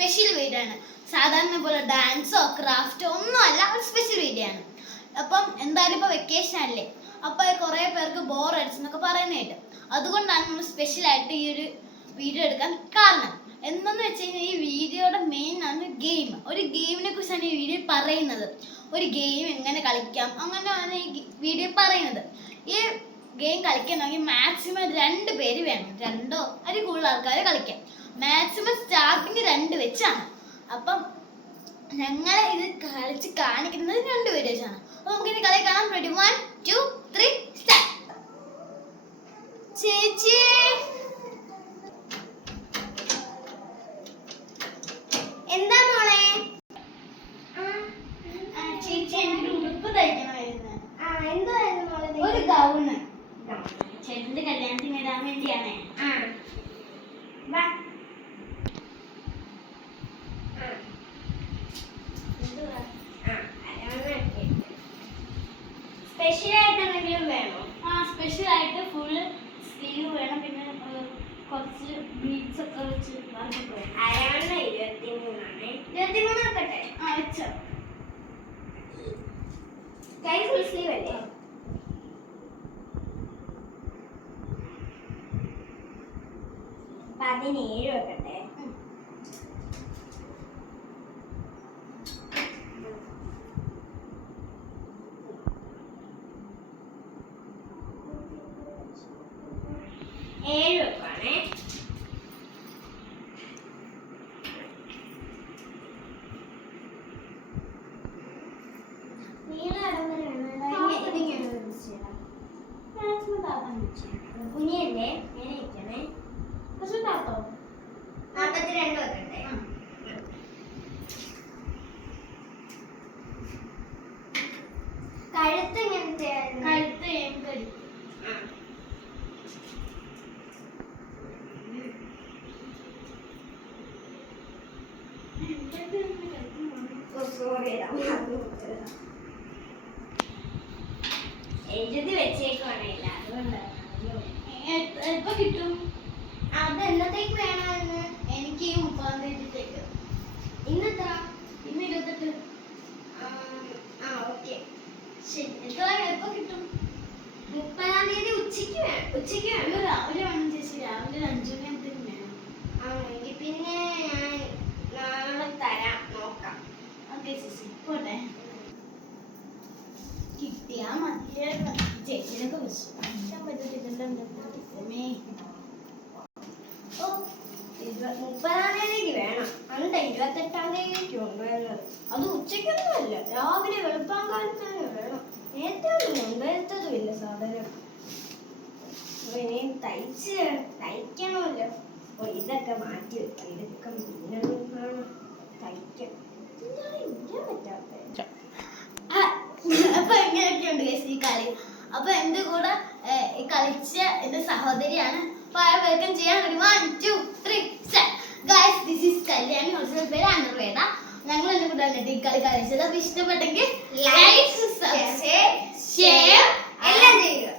Special video ആണ്. സാധാരണ പോലെ ഡാൻസോ ക്രാഫ്റ്റോ ഒന്നും അല്ല, ഒരു സ്പെഷ്യൽ വീഡിയോ ആണ്. അപ്പം എന്തായാലും ഇപ്പോൾ വെക്കേഷൻ അല്ലേ, അപ്പോൾ കുറേ പേർക്ക് ബോർ അടിച്ചെന്നൊക്കെ പറയുന്നതായിട്ട്, അതുകൊണ്ടാണ് നമ്മൾ സ്പെഷ്യലായിട്ട് ഈ ഒരു വീഡിയോ എടുക്കാൻ കാരണം. എന്തെന്ന് വെച്ച് കഴിഞ്ഞാൽ ഈ വീഡിയോയുടെ മെയിൻ ആണ് ഗെയിം. ഒരു ഗെയിമിനെ കുറിച്ചാണ് ഈ വീഡിയോ പറയുന്നത്. ഒരു ഗെയിം എങ്ങനെ കളിക്കാം അങ്ങനെയാണ് ഈ വീഡിയോ പറയുന്നത്. ഈ ഗെയിം കളിക്കണമെങ്കിൽ മാക്സിമം 2 പേര് വേണം, 2 അതിൽ കൂടുതൽ ആൾക്കാർ കളിക്കാം. മാക്സിമം സ്റ്റാർട്ടിങ് 2 വെച്ചാണ്. അപ്പം ഞങ്ങൾ ഇത് കളിച്ച് കാണിക്കുന്നത് 2 പേര് വെച്ചാണ്. അപ്പോൾ നമുക്കിത് കളി കാണാം. Ready, 1 2 3 start. ചേച്ചി എന്താ മോളെ? ചേച്ചി എനിക്ക് ഉടുപ്പ് തയ്ക്കണമായിരുന്നു. എന്തായിരുന്നു മോളെ? ഒരു ഗൗണ്. ചേട്ടന്റെ കല്യാണത്തിന് ഇടാൻ വേണ്ടിയാണേ. സ്പെഷ്യൽ ആയിട്ട് എന്തെങ്കിലും വേണോ? സ്പെഷ്യൽ ആയിട്ട് ഫുൾ സ്ലീവ് വേണം, പിന്നെ കുറച്ച് ബീഡ്സ് ഒക്കെ വെച്ച് അരാണ് 23 ആക്കട്ടെ. വെച്ചോ. കൈ ഫുൾ സ്ലീവ് അല്ലേ? 17 വെക്കട്ടെ. വെക്കാണേ. കുഞ്ഞിയല്ലേ നേരെ ഇരിക്കണേ. പക്ഷെ 42 വെക്കട്ടെ. കഴുത്ത് ഇങ്ങനത്തെ കഴുത്ത് എഴുതി വെച്ചേക്കുവാണില്ല, അതുകൊണ്ടാണ്. എപ്പോ കിട്ടും? അത് എന്നത്തേക്ക് വേണമെന്ന്? എനിക്ക് 30-ാം തീയതിത്തേക്ക്. ഇന്നെത്ര? ഇന്ന് 28. ഓക്കെ ശരി. എപ്പോ കിട്ടും? 30-ാം തീയതി ഉച്ചയ്ക്ക് വേണം. ഉച്ചയ്ക്ക് വേണം. രാവിലെ വേണം ചേച്ചി, രാവിലെ 5 മണിയാകുമ്പോഴത്തേക്കും വേണം. എങ്കിൽ പിന്നെ ഞാൻ നാളെ തരാം, നോക്കാം. ഓക്കെ ചേച്ചി, പോട്ടെ. കിട്ടിയാ മതിയായിരുന്നു. ചേച്ചിനൊക്കെ വിശ്വസിക്കാൻ പറ്റത്തില്ലല്ലോ. 30-ാം തീയതിക്ക് വേണം. 28-ാം തീയതിക്ക് കൊണ്ടുവരുന്നത്. അത് ഉച്ചയ്ക്കൊന്നുമല്ല, രാവിലെ വെളുപ്പാങ്കാലത്താണ് വേണം. നേരത്തെ ഒന്നും കൊണ്ടുവരുത്തതുമില്ല സാധനം. ഇനി തയ്ക്കണമല്ലോ. ഇതൊക്കെ മാറ്റി വെക്കാം. ഇതൊക്കെ പിന്നെ തയ്ക്കാം. ഇരിക്കാൻ പറ്റാത്ത. അപ്പൊ എങ്ങനെയൊക്കെയുണ്ട് ഈ കളി? അപ്പൊ എന്റെ കൂടെ കളിച്ച എന്റെ സഹോദരിയാണ്. വെൽക്കം ചെയ്യാൻ. 1 2 3 start. Guys, this is Kalyani. Original പേര് അനുവേദ. ഞങ്ങൾ എന്റെ കൂടെ ഈ കളി കളിച്ചത്. അപ്പൊ ഇഷ്ടപ്പെട്ടെങ്കിൽ ലൈക്ക്, സബ്സ്ക്രൈബ്, ഷെയർ എല്ലാം ചെയ്യുക.